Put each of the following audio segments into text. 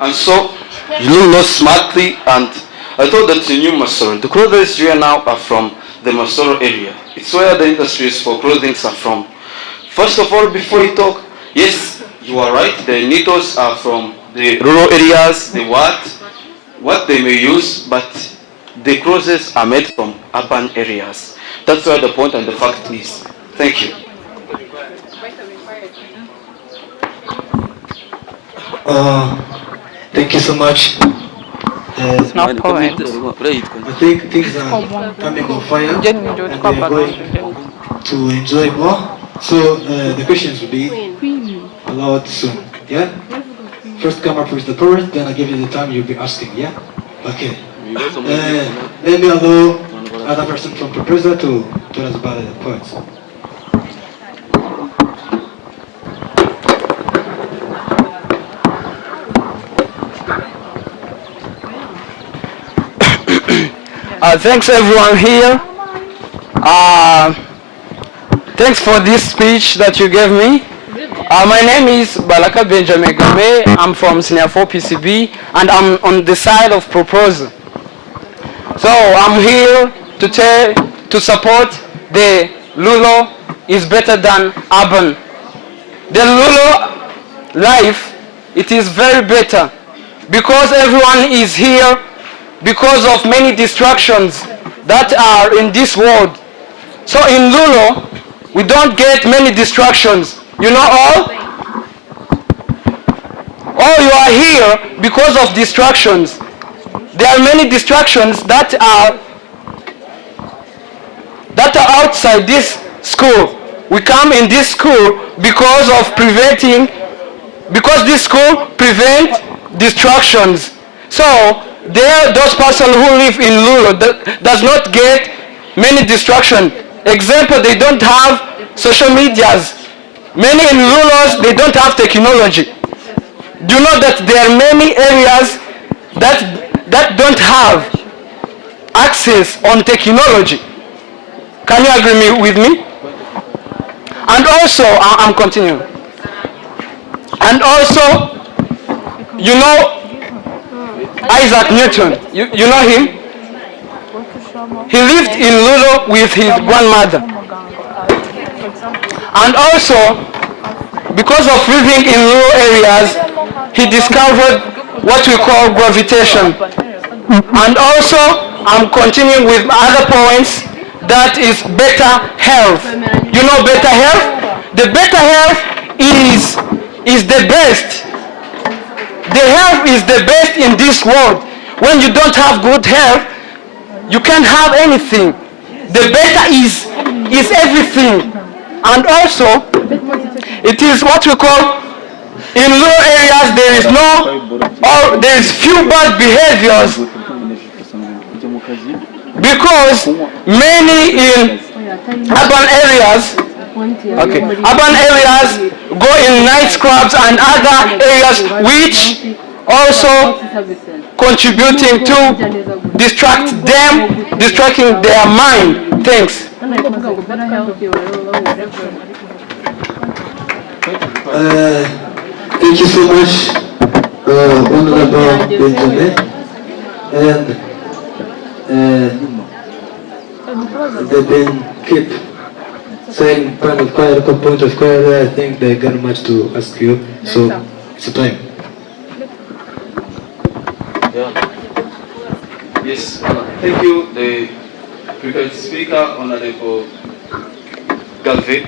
And so you know smartly, and I thought that you knew Masoro. The clothes here now are from the Masoro area. It's where the industries for clothing are from. First of all, before you talk, yes, you are right. The needles are from the rural areas, the what they may use, but the clothes are made from urban areas. That's where the point and the fact is. Thank you. Thank you so much. It's not point. I think things are coming on fire and we are going to enjoy more. So the questions will be allowed soon. Yeah? First come up with the poet, then I give you the time you'll be asking. Yeah? Okay. Let me allow other person from proposal to tell us about the poets. Thanks everyone here. Thanks for this speech that you gave me. My name is Balaka Benjamin Game. I'm from Senior 4 PCB and I'm on the side of proposal. So I'm here to support the Lulo is better than urban. The Lulo life, it is very better because everyone is here because of many distractions that are in this world. So in Lulo, we don't get many distractions. You know all? All you are here because of distractions. There are many distractions that are outside this school. We come in this school because this school prevents distractions. So those persons who live in Lulo does not get many distractions. Example, they don't have social medias. Many in Lulos, they don't have technology. Do you know that there are many areas that don't have access on technology? Can you agree with me? And also, I'm continuing. And also, you know Isaac Newton, you know him? He lived in Lulo with his grandmother. And also, because of living in rural areas, he discovered what we call gravitation. And also, I'm continuing with other points, that is better health. You know better health? The better health is the best. The health is the best in this world. When you don't have good health, you can't have anything. The better is everything. And also, it is what we call, in rural areas there is few bad behaviors, because many in urban areas go in night clubs and other areas, which also contributing to distracting their mind. Thanks. Thank you so much, Honorable Benjamin. And they've been keep saying point of quite I think they got much to ask you, so it's a time. Yeah. Yes, thank you, the prepared speaker, Honorable Galve.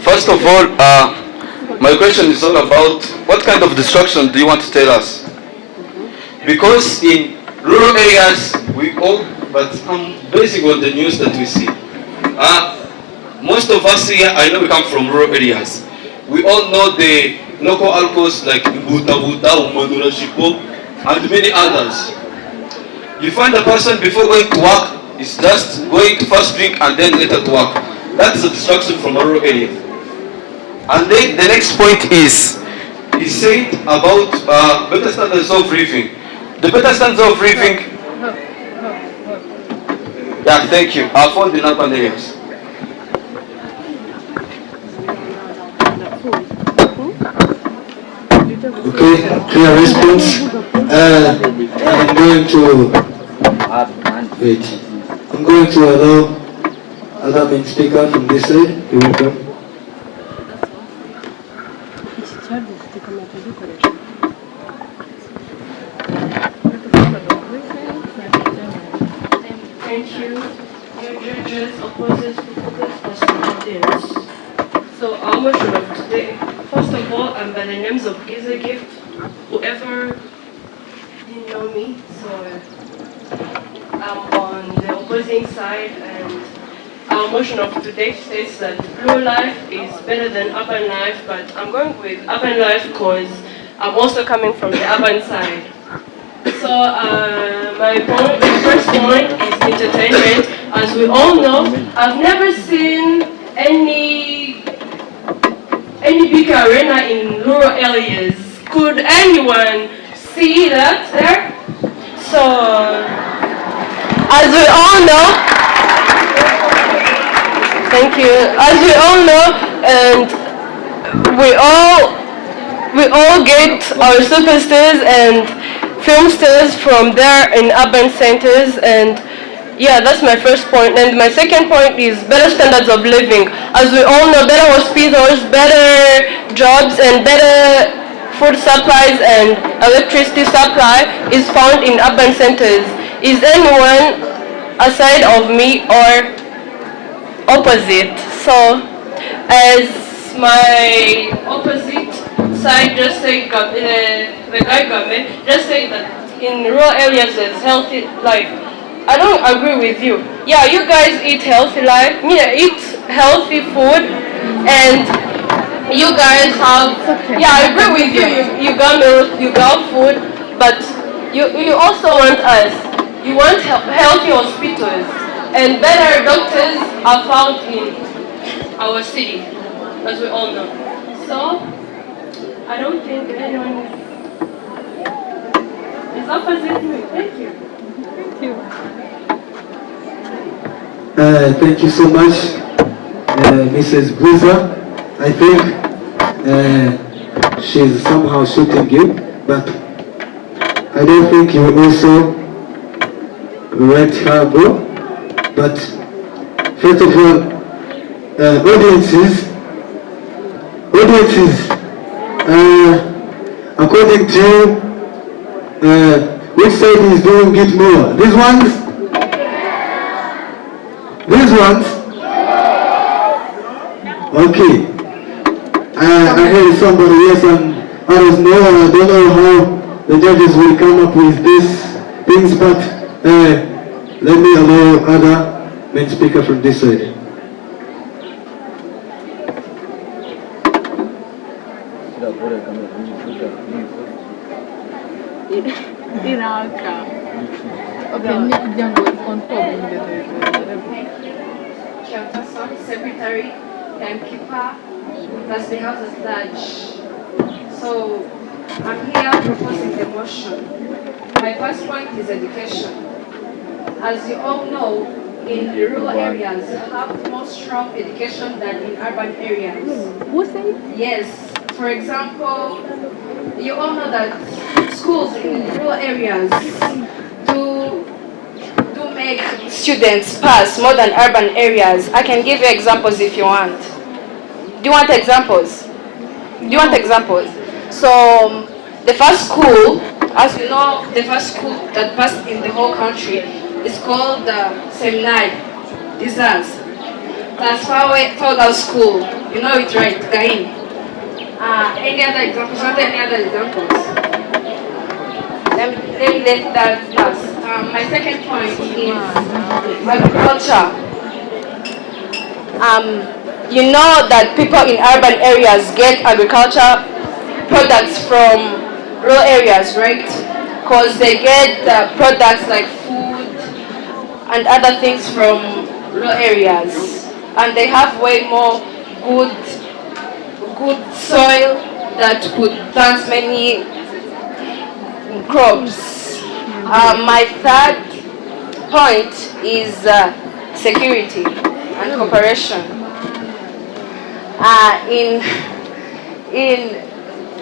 First of all, my question is all about what kind of destruction do you want to tell us? Because in rural areas, but I'm basing on the news that we see. Most of us here, I know we come from rural areas. We all know the local alcohols like Buta, Umanura, Shipo, and many others. You find a person before going to work is just going to first drink and then later to work. That's a distraction from a rural area. And then the next point is said about better standards of living. The better standards of living. Yeah, thank you. I found in urban areas. Okay, clear response. I'm going to wait. I'm going to allow other main speaker from this side. You're welcome. Thank you. Your judges opposes proposals for students. So our motion of today, first of all, I'm by the names of IZAJYA. Whoever didn't know me, so I'm on the opposing side, and our motion of today states that rural life is better than urban life, but I'm going with urban life because I'm also coming from the urban side. So my first point is entertainment. As we all know, I've never seen any big arena in rural areas. Could anyone see that there? So, As we all know, thank you. As we all know, and we all get our superstars and film stars from there in urban centers, and yeah, that's my first point. And my second point is better standards of living. As we all know, better hospitals, better jobs, and better food supplies and electricity supply is found in urban centers. Is anyone aside of me or opposite? So, as my opposite side just say, the guy government just say that in rural areas there's healthy life. I don't agree with you. Yeah, you guys eat healthy life, eat healthy food, and you guys have, yeah, I agree with you, you got milk, you got food, but you also want us, you want healthy hospitals, and better doctors are found in our city, as we all know. So, I don't think anyone is opposite me. Thank you. Thank you so much, Mrs. Bruiser. I think she's somehow shooting you, but I don't think you also read her book. But first of all, audiences, according to which side is doing it more? These ones? These ones? Okay. I heard somebody yes and others no. I don't know how the judges will come up with these things, but let me allow other main speaker from this side. Secretary, timekeeper, plus the house as judge. So I'm here proposing the motion. My first point is education. As you all know, in rural areas have more strong education than in urban areas. Yes. For example, you all know that schools in rural areas do make students pass more than urban areas. I can give you examples if you want. Do you want examples? So, the first school, as you know, the first school that passed in the whole country is called the Seminary. IZAJYA. That's Fowler School. You know it, right? Gain. Any other examples? Any other examples? Let me let that pass. My second point is agriculture. You know that people in urban areas get agriculture products from rural areas, right? Because they get products like food and other things from rural areas, and they have way more good soil that could plant many crops. My third point is security and cooperation. In